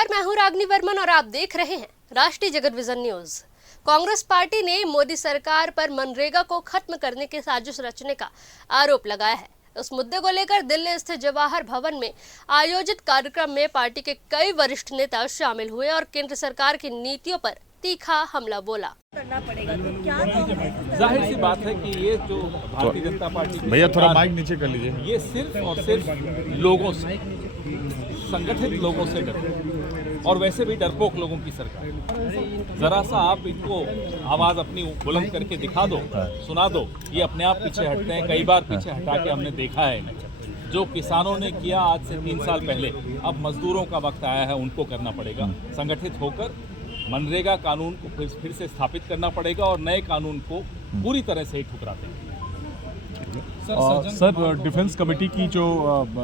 नमस्कार, मैं हूं रागनी वर्मन और आप देख रहे हैं राष्ट्रीय जगत विजन न्यूज। कांग्रेस पार्टी ने मोदी सरकार पर मनरेगा को खत्म करने की साजिश रचने का आरोप लगाया है। उस मुद्दे को लेकर दिल्ली स्थित जवाहर भवन में आयोजित कार्यक्रम में पार्टी के कई वरिष्ठ नेता शामिल हुए और केंद्र सरकार की नीतियों पर तीखा हमला बोला। करना पड़ेगा तो क्या जाहिर सी बात है कि ये जो भारतीय जनता पार्टी की भैया थोड़ा सरकार माइक नीचे कर लीजिए। ये सिर्फ और सिर्फ लोगों से, संगठित लोगों से डरते और वैसे भी डरपोक लोगों की सरकार। जरा सा आप इनको आवाज अपनी बुलंद करके दिखा दो, सुना दो, ये अपने आप पीछे हटते हैं। कई बार पीछे हटा के हमने देखा है इन्हें। जो किसानों ने किया आज से 3 साल पहले, अब मजदूरों का वक्त आया है, उनको करना पड़ेगा। संगठित होकर मनरेगा कानून को फिर से स्थापित करना पड़ेगा और नए कानून को पूरी तरह से ही ठुकराते हैं। सर, डिफेंस कमेटी की जो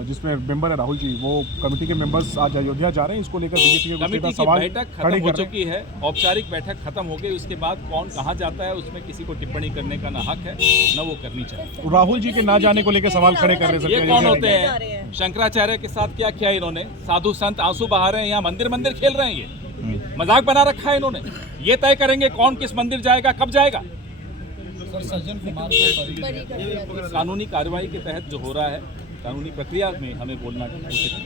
जिसमें मेंबर है राहुल जी, वो कमेटी के मेंबर्स आज अयोध्या जा रहे हैं। इसको लेकर बीजेपी के कमेटी की बैठक खत्म हो चुकी है, औपचारिक बैठक खत्म हो गई। उसके बाद कौन कहाँ जाता है उसमें किसी को टिप्पणी करने का ना हक है न वो करनी चाहिए। राहुल जी के ना जाने को लेकर सवाल खड़े कर रहे हैं। ये कौन होते हैं? शंकराचार्य के साथ क्या किया इन्होंने? साधु संत आंसू बहा रहे हैं, यहाँ मंदिर मंदिर खेल रहे हैं। ये मजाक बना रखा है इन्होंने। ये तय करेंगे कौन किस मंदिर जाएगा, कब जाएगा। सज्जन कुमार को कानूनी कार्रवाई के तहत जो हो रहा है, कानूनी प्रक्रिया में हमें बोलना उचित है।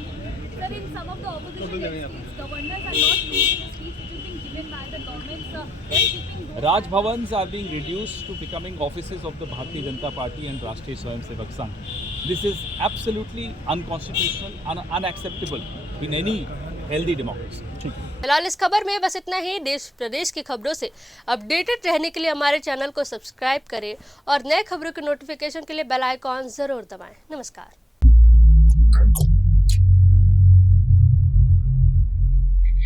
Rajbhavans are being reduced to becoming offices of the Bharatiya Janata Party and Rashtriya Swayamsevak Sangh. This is absolutely unconstitutional and unacceptable in any healthy democracy. फिलहाल इस खबर में बस इतना ही। देश प्रदेश की खबरों से अपडेटेड रहने के लिए हमारे चैनल को सब्सक्राइब करें और नए खबरों के नोटिफिकेशन के लिए बेल आइकॉन जरूर दबाएं। नमस्कार।